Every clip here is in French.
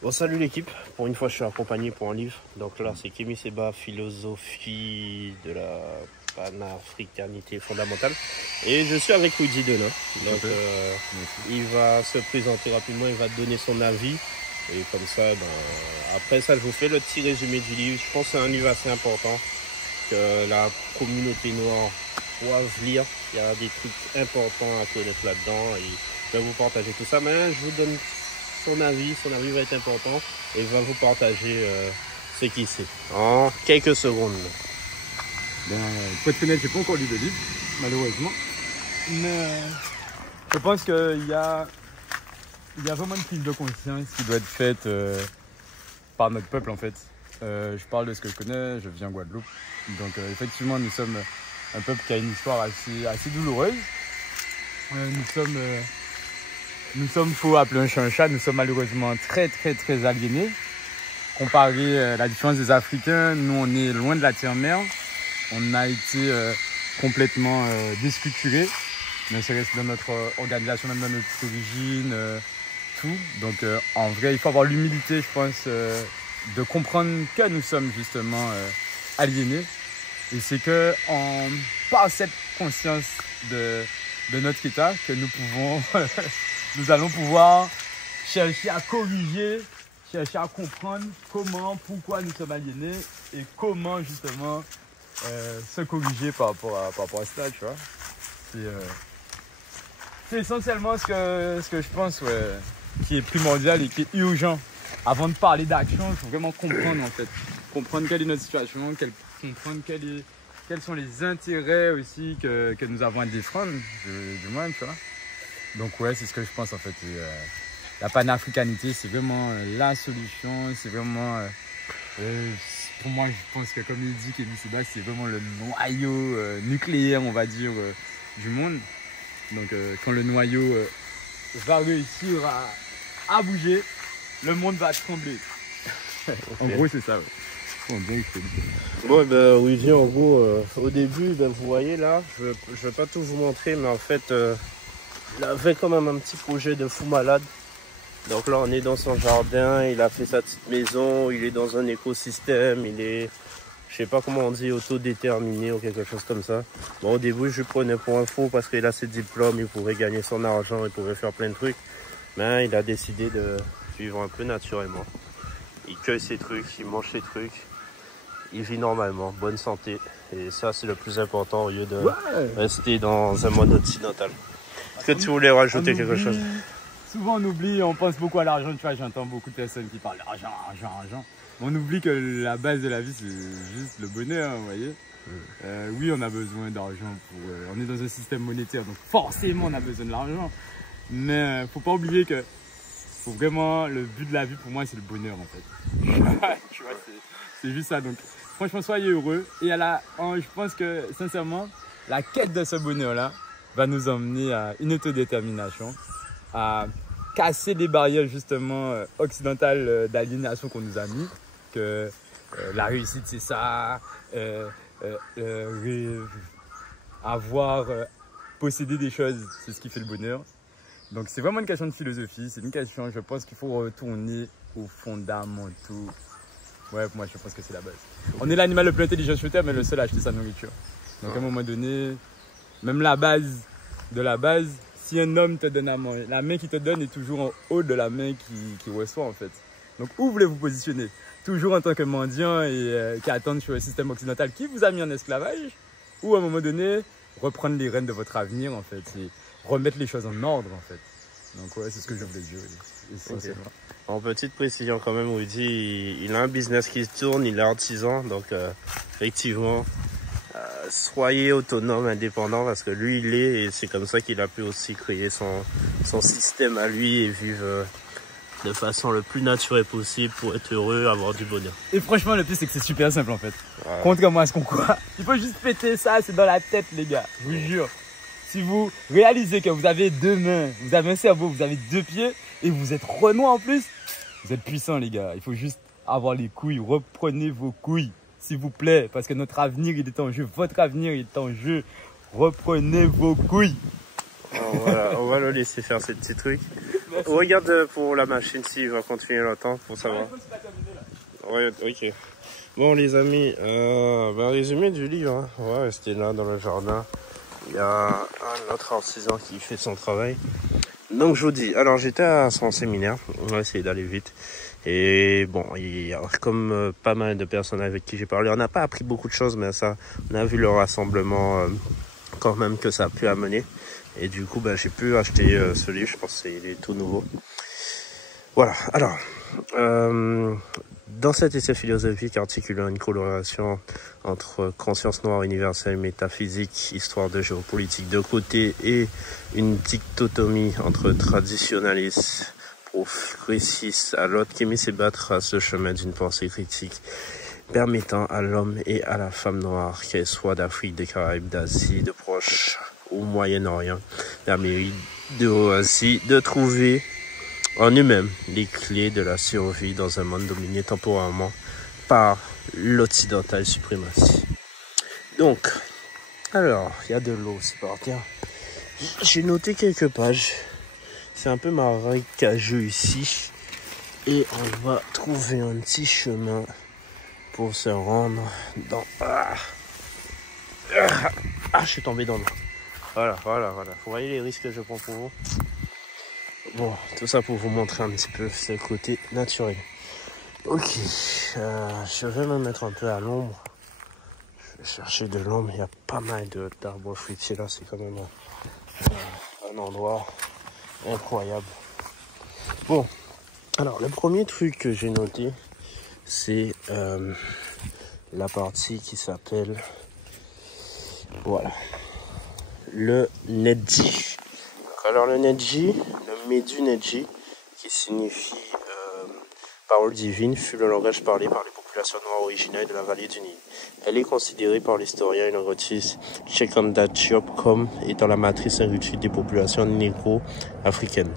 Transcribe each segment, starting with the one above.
Bon, salut l'équipe. Pour une fois, je suis accompagné pour un livre. Donc là, c'est Kémy Séba, philosophie de la panafricanité fondamentale. Et je suis avec Luigi Denain. Donc, il va se présenter rapidement, il va donner son avis. Et comme ça, après ça, je vous fais le petit résumé du livre. Je pense que c'est un livre assez important que la communauté noire doit lire. Il y a des trucs importants à connaître là-dedans. Et je vais vous partager tout ça. Mais je vous donne son avis va être important et il va vous partager ce qu'il sait en quelques secondes. Pour être honnête, j'ai pas encore lu de livre, malheureusement. Mais je pense qu'il y a vraiment une prise de conscience qui doit être faite par notre peuple en fait. Je parle de ce que je connais, je viens de Guadeloupe. Donc effectivement, nous sommes un peuple qui a une histoire assez douloureuse. Nous sommes, faut appeler un chat un chat, nous sommes malheureusement très aliénés. Comparé à la différence des Africains, nous on est loin de la terre-mère. On a été complètement déstructurés, ne serait-ce dans notre organisation, même dans notre origine, tout. Donc en vrai, il faut avoir l'humilité, je pense, de comprendre que nous sommes justement aliénés. Et c'est que par cette conscience de notre état que nous pouvons... Nous allons pouvoir chercher à corriger, chercher à comprendre comment, pourquoi nous sommes aliénés et comment justement se corriger par rapport à cela, tu vois. C'est essentiellement ce que je pense qui est primordial et qui est urgent. Avant de parler d'action, il faut vraiment comprendre en fait. Comprendre quelle est notre situation, comprendre quels sont les intérêts aussi que nous avons à défendre, du moins, tu vois. Donc ouais, c'est ce que je pense en fait. Et, la panafricanité, c'est vraiment la solution. C'est vraiment, pour moi, je pense que comme il dit Kémy Séba, c'est vraiment le noyau nucléaire, on va dire, du monde. Donc quand le noyau va réussir à bouger, le monde va trembler. Okay. En gros, c'est ça. Ouais. Bon, oui, en gros, au début, vous voyez là, je vais pas tout vous montrer, mais en fait, il avait quand même un petit projet de fou malade. Donc là, on est dans son jardin, il a fait sa petite maison, il est dans un écosystème, il est, je sais pas comment on dit, autodéterminé ou quelque chose comme ça. Bon, au début, je le prenais pour un fou parce qu'il a ses diplômes, il pourrait gagner son argent, il pourrait faire plein de trucs. Mais il a décidé de vivre un peu naturellement. Il cueille ses trucs, il mange ses trucs, il vit normalement, bonne santé. Et ça, c'est le plus important au lieu de rester dans un monde occidental. Est-ce que tu voulais rajouter quelque chose? Souvent on oublie, on pense beaucoup à l'argent, tu vois, j'entends beaucoup de personnes qui parlent d'argent, argent. On oublie que la base de la vie c'est juste le bonheur, vous voyez. Oui, on a besoin d'argent on est dans un système monétaire, donc forcément on a besoin de l'argent. Mais faut pas oublier que vraiment le but de la vie pour moi c'est le bonheur en fait. Tu vois, c'est juste ça. Donc franchement soyez heureux et je pense que sincèrement la quête de ce bonheur là va nous emmener à une autodétermination, à casser les barrières justement occidentales d'aliénation qu'on nous a mis, que la réussite c'est ça, posséder des choses c'est ce qui fait le bonheur. Donc c'est vraiment une question de philosophie, c'est une question, je pense qu'il faut retourner aux fondamentaux. Ouais, moi je pense que c'est la base. On est l'animal le plus intelligent sur Terre mais le seul à acheter sa nourriture. Donc à un moment donné, même la base de la base, si un homme te donne à manger, la main qui te donne est toujours en haut de la main qui reçoit en fait. Donc où voulez-vous positionner? Toujours en tant que mendiant et qui attend sur le système occidental qui vous a mis en esclavage? Ou à un moment donné, reprendre les rênes de votre avenir en fait et remettre les choses en ordre en fait. Donc ouais, c'est ce que je voulais dire essentiellement. Okay. En petite précision quand même, où il dit il a un business qui tourne, il est artisan, donc effectivement, soyez autonome, indépendant, parce que lui il est, et c'est comme ça qu'il a pu aussi créer son système à lui et vivre de façon le plus naturelle possible pour être heureux, avoir du bonheur. Et franchement le pire c'est que c'est super simple en fait. Ouais. Contrairement à ce qu'on croit, il faut juste péter ça, c'est dans la tête les gars, je vous jure. Si vous réalisez que vous avez deux mains, vous avez un cerveau, vous avez deux pieds et vous êtes renois en plus, vous êtes puissants les gars. Il faut juste avoir les couilles, reprenez vos couilles s'il vous plaît, parce que notre avenir il est en jeu, votre avenir il est en jeu. Reprenez vos couilles. Alors, voilà, on va le laisser faire ces petits trucs. Regarde pour la machine s'il va continuer longtemps pour savoir. Ouais, ok. Bon les amis, résumé du livre, hein. Ouais, c'était là dans le jardin. Il y a un autre artisan qui fait son travail. Donc je vous dis, alors j'étais à son séminaire, on va essayer d'aller vite. Et bon, comme pas mal de personnes avec qui j'ai parlé, on n'a pas appris beaucoup de choses, mais ça, on a vu le rassemblement quand même que ça a pu amener. Et du coup, j'ai pu acheter ce livre, je pense qu'il est tout nouveau. Voilà, alors, dans cet essai philosophique articulant une coloration entre conscience noire universelle, métaphysique, histoire de géopolitique de côté et une dichotomie entre traditionnalisme, progressiste à l'autre, Kémy-Sébat trace le chemin d'une pensée critique permettant à l'homme et à la femme noire, qu'elle soit d'Afrique, des Caraïbes, d'Asie, de Proche au Moyen-Orient, d'Amérique, d'Asie, de trouver en eux-mêmes les clés de la survie dans un monde dominé temporairement par l'occidental suprématie. Donc, alors, il y a de l'eau, c'est parti. J'ai noté quelques pages. C'est un peu marécageux ici. Et on va trouver un petit chemin pour se rendre dans... je suis tombé dans l'eau. Voilà. Vous voyez les risques que je prends pour vous. Bon, tout ça pour vous montrer un petit peu ce côté naturel. Ok, je vais me mettre un peu à l'ombre. Je vais chercher de l'ombre. Il y a pas mal d'arbres fruitiers là. C'est quand même un endroit incroyable. Bon, alors le premier truc que j'ai noté, c'est la partie qui s'appelle, voilà, le Nedji. Alors le Nedji, le Medu Nedji, qui signifie parole divine, fut le langage parlé par les populations noires originaires de la vallée du Nil. Elle est considérée par l'historien et le registre Tchekanda Diop comme étant la matrice linguistique des populations négro-africaines.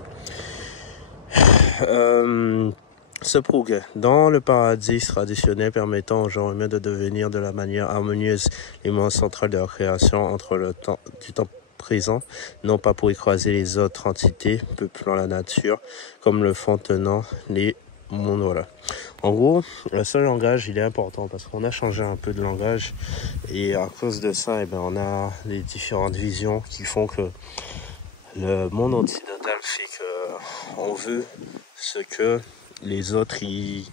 Ce progrès dans le paradis traditionnel permettant au genre humain de devenir de la manière harmonieuse l'élément central de la création entre le temps du temps présent, non pas pour écraser les autres entités peuplant la nature, comme le font tenant les mondes. Voilà. En gros, le seul langage, il est important parce qu'on a changé un peu de langage et à cause de ça, on a les différentes visions qui font que le monde occidental fait que on veut ce que les autres ils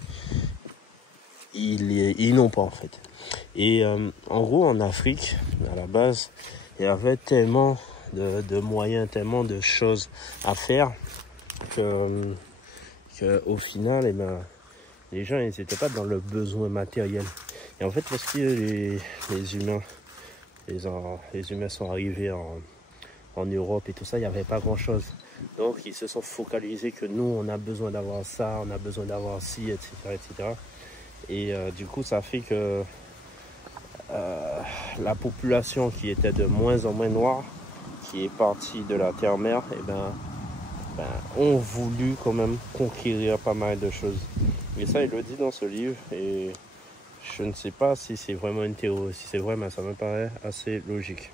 n'ont pas en fait. Et en gros, en Afrique, à la base, il y avait tellement de moyens, tellement de choses à faire que au final, les gens ils n'étaient pas dans le besoin matériel. Et en fait, parce que les humains sont arrivés en Europe et tout ça, il n'y avait pas grand chose. Donc ils se sont focalisés que nous, on a besoin d'avoir ça, on a besoin d'avoir ci, etc. etc. Et du coup, ça fait que la population qui était de moins en moins noire, qui est partie de la terre-mère, ont voulu quand même conquérir pas mal de choses. Et ça, il le dit dans ce livre. Et je ne sais pas si c'est vraiment une théorie, si c'est vrai, mais ça me paraît assez logique.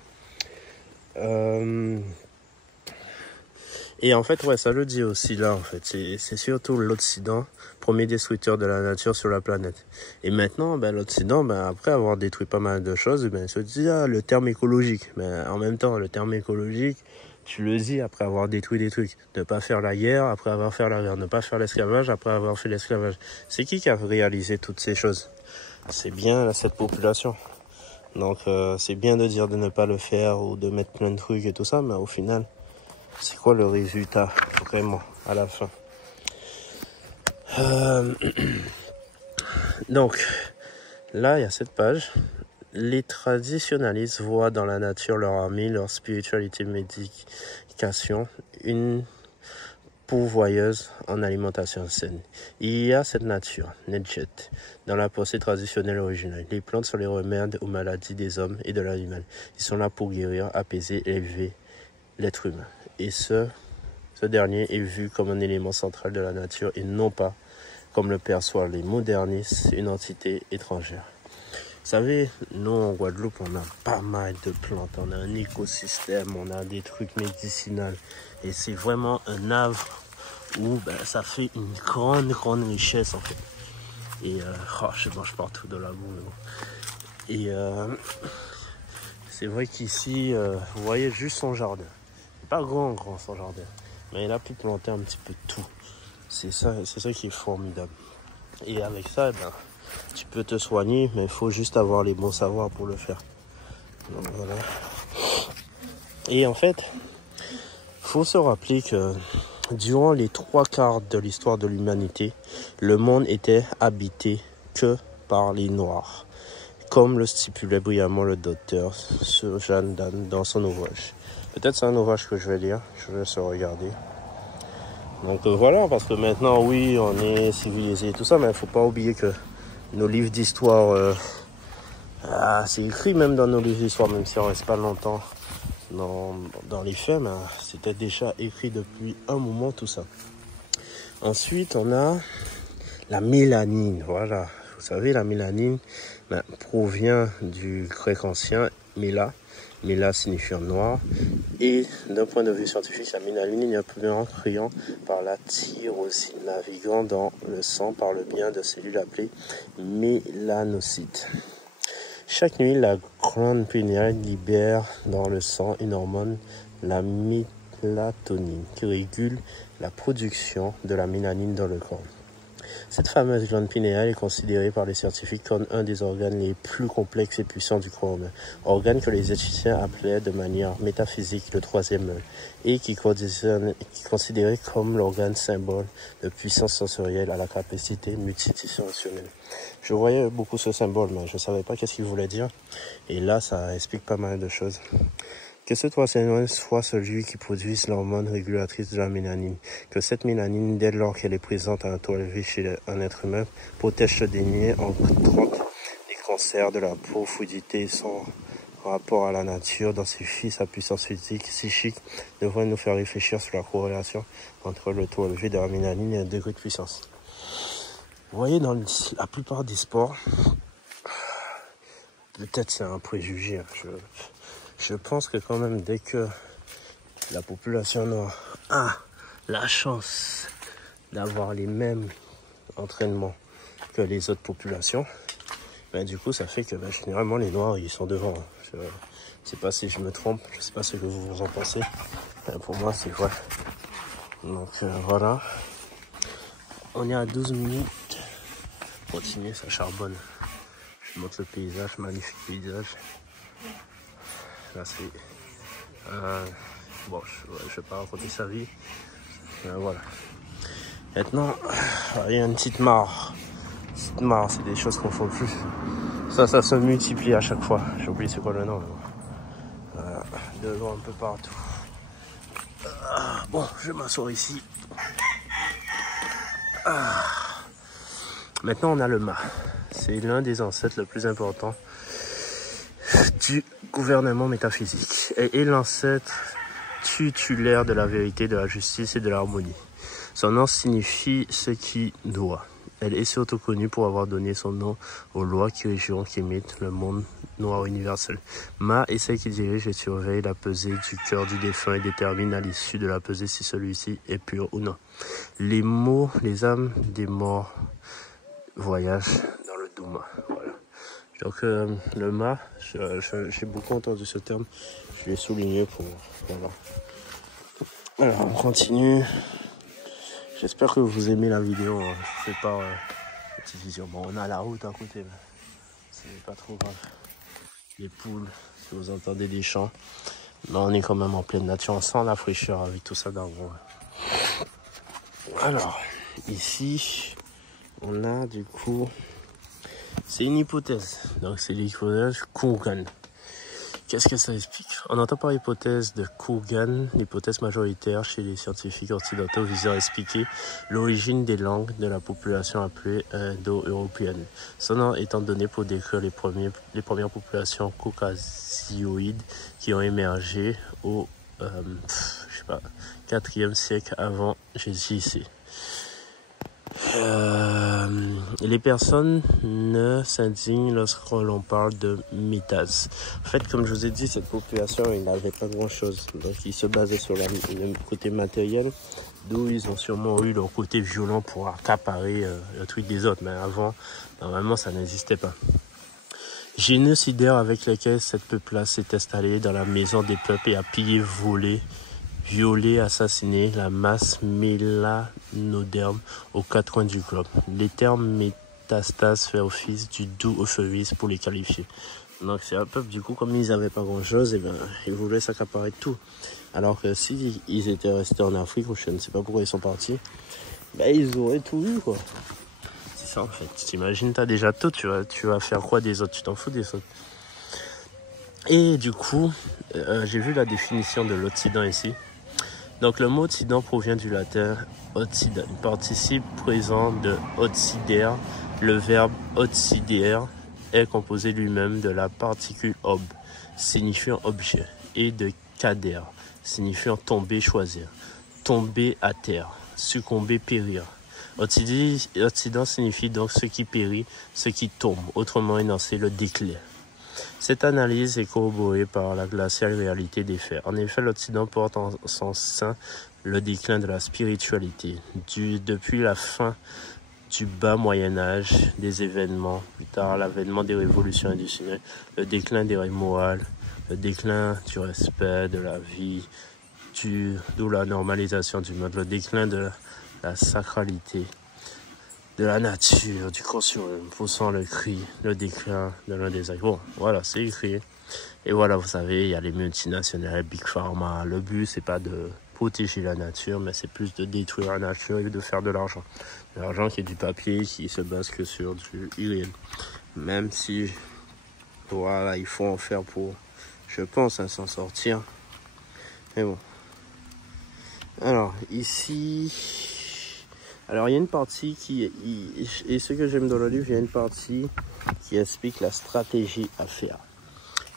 Et en fait, ouais, ça le dit aussi là, en fait. C'est surtout l'Occident, premier destructeur de la nature sur la planète. Et maintenant, l'Occident, après avoir détruit pas mal de choses, il se dit, le terme écologique. Mais en même temps, le terme écologique, tu le dis après avoir détruit des trucs. Ne pas faire la guerre après avoir fait la guerre. Ne pas faire l'esclavage après avoir fait l'esclavage. C'est qui a réalisé toutes ces choses? C'est bien cette population. Donc, c'est bien de dire de ne pas le faire ou de mettre plein de trucs et tout ça, mais au final, c'est quoi le résultat, vraiment, à la fin? Donc, là, il y a cette page. Les traditionalistes voient dans la nature leur armée, leur spiritualité, médication, une pourvoyeuse en alimentation saine. Il y a cette nature, Nedjet, dans la pensée traditionnelle originale. Les plantes sont les remèdes aux maladies des hommes et de l'animal. Ils sont là pour guérir, apaiser, élever l'être humain. Et ce dernier est vu comme un élément central de la nature et non pas, comme le perçoivent les modernistes, une entité étrangère. Vous savez, nous en Guadeloupe, on a pas mal de plantes, on a un écosystème, on a des trucs médicinaux. Et c'est vraiment un havre où ben, ça fait une grande richesse en fait. Et oh, je mange partout de la boue. Et c'est vrai qu'ici, vous voyez juste son jardin. Pas grand son jardin, mais il a pu planter un petit peu de tout. C'est ça qui est formidable. Et avec ça, ben, tu peux te soigner, mais il faut juste avoir les bons savoirs pour le faire. Donc, voilà. Et en fait, faut se rappeler que durant les 3/4 de l'histoire de l'humanité, le monde était habité que par les Noirs, comme le stipulait brillamment le docteur Sir Jeanne d'Arc dans son ouvrage. Peut-être c'est un ouvrage que je vais lire, je vais se regarder. Donc voilà, parce que maintenant, oui, on est civilisé et tout ça, mais il ne faut pas oublier que nos livres d'histoire, c'est écrit même dans nos livres d'histoire, même si on ne reste pas longtemps dans les faits, mais c'était déjà écrit depuis un moment tout ça. Ensuite, on a la mélanine, voilà. Vous savez, la mélanine provient du grec ancien méla. Méla signifiant noir. Et d'un point de vue scientifique, la mélanine est un polluant créant par la tyrosine, naviguant dans le sang par le biais de cellules appelées mélanocytes. Chaque nuit, la glande pinéale libère dans le sang une hormone, la mélatonine, qui régule la production de la mélanine dans le corps. Cette fameuse glande pinéale est considérée par les scientifiques comme un des organes les plus complexes et puissants du corps humain. Organe que les éthiciens appelaient de manière métaphysique le troisième œil et qui est considéré comme l'organe symbole de puissance sensorielle à la capacité multidimensionnelle. Je voyais beaucoup ce symbole, mais je ne savais pas qu'est-ce qu'il voulait dire. Et là, ça explique pas mal de choses. Que ce troisième œil soit celui qui produise l'hormone régulatrice de la mélanine. Que cette mélanine, dès lors qu'elle est présente à un taux élevé chez un être humain, protège ce dernier en contre les cancers de la peau, fluidité, son rapport à la nature, densifie sa puissance physique, psychique, devrait nous faire réfléchir sur la corrélation entre le taux élevé de la mélanine et un degré de puissance. Vous voyez, dans la plupart des sports, peut-être c'est un préjugé, je pense que quand même, dès que la population noire a la chance d'avoir les mêmes entraînements que les autres populations, ben, du coup, ça fait que généralement, les noirs, ils sont devant. Je ne sais pas si je me trompe, je ne sais pas ce que vous en pensez. Ben, pour moi, c'est vrai. Donc, voilà. On est à 12 minutes. Continuez, ça charbonne. Je montre le paysage, magnifique paysage. Là, c'est... bon, je vais pas raconter sa vie. Voilà. Maintenant, il y a une petite mare. Petite mare, c'est des choses qu'on ne fait plus. Ça se multiplie à chaque fois. J'ai oublié c'est quoi le nom. Voilà. De l'eau un peu partout. Bon, je m'assois ici. Maintenant, on a le mât. C'est l'un des ancêtres le plus important du gouvernement métaphysique et est l'ancêtre tutélaire de la vérité, de la justice et de l'harmonie. Son nom signifie ce qui doit. Elle est surtout connue pour avoir donné son nom aux lois qui régiront, qui imitent le monde noir universel. Ma est celle qui dirige et surveille la pesée du cœur du défunt et détermine à l'issue de la pesée si celui-ci est pur ou non. Les mots, les âmes des morts voyagent dans le Douma. Voilà. Donc le mât, j'ai beaucoup entendu ce terme, je l'ai souligné pour... Voilà. Alors on continue. J'espère que vous aimez la vidéo. Je fais pas petite vision. Bon, on a la route à côté, mais c'est pas trop grave. Les poules, si vous entendez des chants. Là, on est quand même en pleine nature, on sent la fraîcheur avec tout ça dans le... Alors, ici, on a du coup... C'est une hypothèse. Donc, c'est l'hypothèse Kurgan. Qu'est-ce que ça explique? On entend par hypothèse de Kurgan, l'hypothèse majoritaire chez les scientifiques occidentaux visant à expliquer l'origine des langues de la population appelée indo-européenne. Son nom étant donné pour décrire les premières populations caucasioïdes qui ont émergé au 4e siècle avant Jésus-Christ. Les personnes ne s'indignent lorsque l'on parle de Mitaz. En fait, comme je vous ai dit, cette population, il n'avait pas grand-chose. Donc, il se basait sur le côté matériel. D'où ils ont sûrement eu leur côté violent pour accaparer le truc des autres. Mais avant, normalement, ça n'existait pas. Génocidaire avec lesquels cette populace s'est installée dans la maison des peuples et a pillé, volé, violé, assassiné la masse mélanoderme aux quatre coins du globe. Les termes métastase fait office du doux euphémisme pour les qualifier. Donc c'est un peuple, du coup, comme ils n'avaient pas grand-chose, et ben, ils voulaient s'accaparer de tout. Alors que si ils étaient restés en Afrique, je ne sais pas pourquoi ils sont partis, ben, ils auraient tout eu, quoi. C'est ça, en fait. T'imagines, t'as déjà tout, tu vas faire quoi des autres? Tu t'en fous des autres. Et du coup, j'ai vu la définition de l'Occident ici. Donc le mot Occident provient du latin Occida, participe présent de occider. Le verbe occider est composé lui-même de la particule ob, signifiant objet, et de cader, signifiant tomber, choisir, tomber à terre, succomber, périr. Occident signifie donc ce qui périt, ce qui tombe, autrement énoncé le déclin. Cette analyse est corroborée par la glaciale réalité des faits. En effet, l'Occident porte en son sein le déclin de la spiritualité. Depuis la fin du bas Moyen-Âge, des événements, plus tard l'avènement des révolutions industrielles, le déclin des règles morales, le déclin du respect de la vie, d'où la normalisation du monde, le déclin de la sacralité, de la nature, du consumérisme, poussant le cri, le déclin de l'un des actes. Bon, voilà, c'est écrit. Et voilà, vous savez, il y a les multinationales, Big Pharma. Le but, c'est pas de protéger la nature, mais c'est plus de détruire la nature et de faire de l'argent. De l'argent qui est du papier, qui se base que sur du irréel. Même si, voilà, il faut en faire pour, je pense, s'en sortir. Mais bon. Alors, ici... Alors, il y a une partie et ce que j'aime dans le livre, il y a une partie qui explique la stratégie à faire.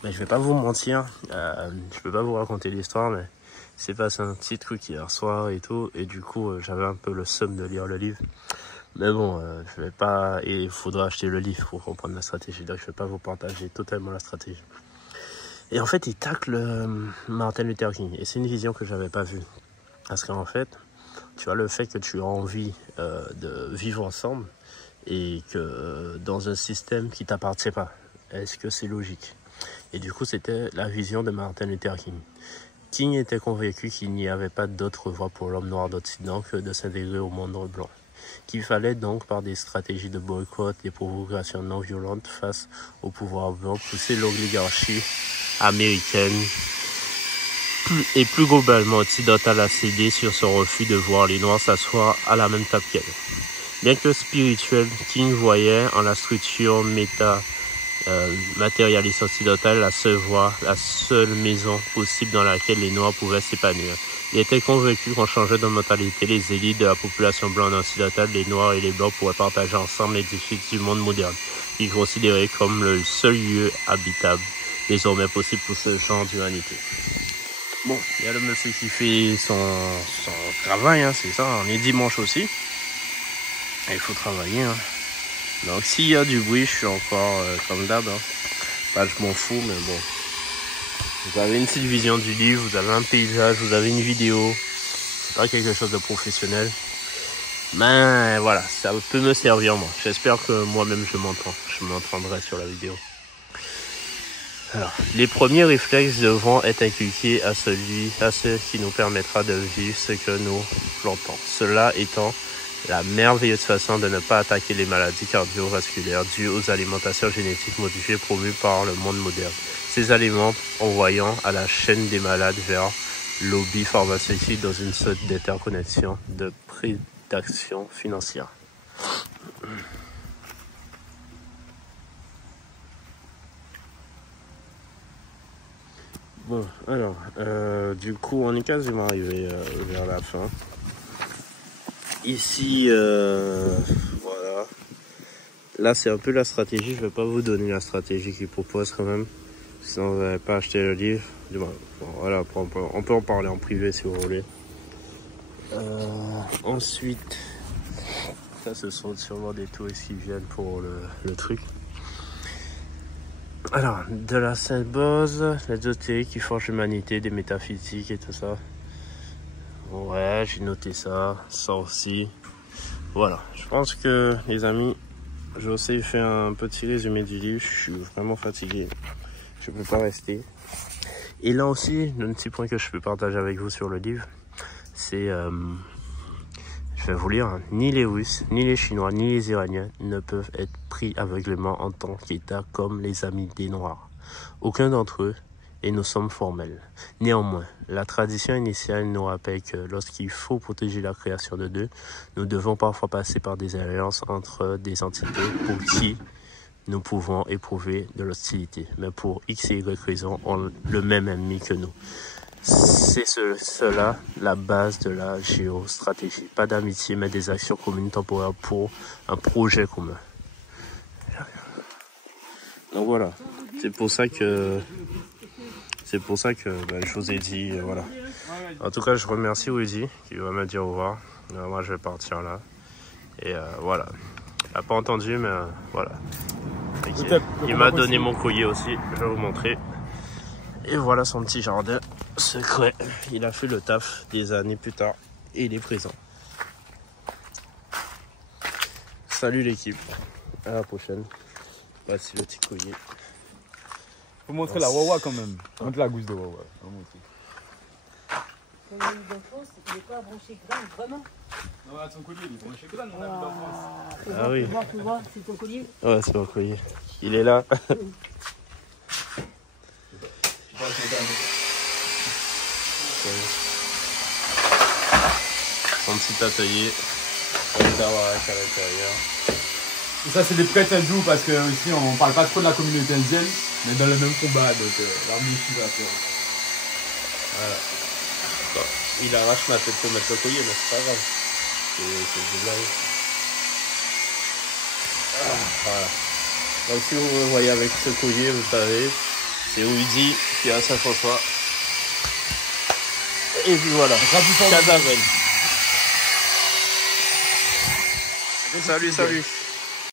Mais je vais pas vous mentir, je peux pas vous raconter l'histoire, mais c'est passé un petit truc hier soir et tout, et du coup, j'avais un peu le seum de lire le livre. Mais bon, je vais pas, et il faudra acheter le livre pour comprendre la stratégie, donc je vais pas vous partager totalement la stratégie. Et en fait, il tacle Martin Luther King, et c'est une vision que j'avais pas vue. Parce qu'en fait, tu vois, le fait que tu as envie de vivre ensemble et que dans un système qui t'appartient pas, est-ce que c'est logique? Et du coup, c'était la vision de Martin Luther King. King était convaincu qu'il n'y avait pas d'autre voie pour l'homme noir d'Occident que de s'intégrer au monde blanc. Qu'il fallait donc, par des stratégies de boycott, des provocations non violentes face au pouvoir blanc, pousser l'oligarchie américaine et plus globalement occidentale à céder sur son refus de voir les Noirs s'asseoir à la même table qu'elle. Bien que spirituel, King voyait en la structure matérialiste occidentale la seule voie, la seule maison possible dans laquelle les Noirs pouvaient s'épanouir. Il était convaincu qu'en changeant de mentalité, les élites de la population blanche occidentale, les Noirs et les Blancs pourraient partager ensemble l'édifice du monde moderne, qu'il considérait comme le seul lieu habitable désormais possible pour ce genre d'humanité. Bon, il y a le monsieur qui fait son travail, hein, c'est ça, on est dimanche aussi. Et il faut travailler. Hein. Donc s'il y a du bruit, je suis encore comme d'hab. Hein. Bah, je m'en fous, mais bon. Vous avez une petite vision du livre, vous avez un paysage, vous avez une vidéo. C'est pas quelque chose de professionnel. Mais voilà, ça peut me servir moi. J'espère que moi-même je m'entendrai sur la vidéo. Alors, les premiers réflexes devront être inculqués à ce qui nous permettra de vivre ce que nous plantons. Cela étant la merveilleuse façon de ne pas attaquer les maladies cardiovasculaires dues aux alimentations génétiques modifiées promues par le monde moderne. Ces aliments envoyant à la chaîne des malades vers lobby pharmaceutique dans une sorte d'interconnexion de prédation financière. Bon, alors, du coup, on est quasiment arrivé vers la fin. Ici, voilà. Là, c'est un peu la stratégie. Je vais pas vous donner la stratégie qu'ils proposent quand même. Sinon, vous n'avez pas acheté le livre. Bon, voilà, on peut en parler en privé si vous voulez. Ensuite, ça, ce sont sûrement des touristes qui viennent pour le truc. Alors, de la symbiose, l'ésotérisme qui forge l'humanité, des métaphysiques et tout ça. Ouais, j'ai noté ça aussi. Voilà, je pense que les amis, j'ai aussi fait un petit résumé du livre. Je suis vraiment fatigué, je peux pas rester. Et là aussi, le petit point que je peux partager avec vous sur le livre, c'est, je vais vous lire, hein, ni les Russes, ni les Chinois, ni les Iraniens ne peuvent être pris aveuglément en tant qu'État comme les amis des Noirs. Aucun d'entre eux, et nous sommes formels. Néanmoins, la tradition initiale nous rappelle que lorsqu'il faut protéger la création de Dieu, nous devons parfois passer par des alliances entre des entités pour qui nous pouvons éprouver de l'hostilité, mais pour X et Y raisons ont le même ennemi que nous. C'est cela la base de la géostratégie. Pas d'amitié, mais des actions communes temporaires pour un projet commun. Donc voilà, c'est pour ça que je vous ai dit, voilà. En tout cas, je remercie Woody qui va me dire au revoir. Moi, je vais partir là. Et voilà. Il n'a pas entendu, mais voilà. Il m'a donné mon collier aussi, je vais vous montrer. Et voilà son petit jardin secret. Il a fait le taf des années plus tard et il est présent. Salut l'équipe. À la prochaine. Voici le petit collier. Faut montrer la Wawa quand même. Montre la gousse de Wawa. Ton ami d'enfance, il n'est pas branché grain, vraiment? Non, à son collier, il est branché grain, mon ami d'enfance. Ah oui. Faut voir, c'est ton collier? Ouais, c'est mon collier. Il est là. Son petit atelier. À l'intérieur. Et ça, c'est des prêtres hindous parce que ici, on parle pas trop de la communauté indienne, mais dans le même combat, donc l'armée ici va faire. Voilà. Bon, il arrache ma tête pour mettre le collier, mais c'est pas grave. C'est du blanc. Voilà. Donc si vous me voyez avec ce collier, vous savez, c'est Woody qui est à Saint-François. Et puis voilà, Casavel. Salut, salut.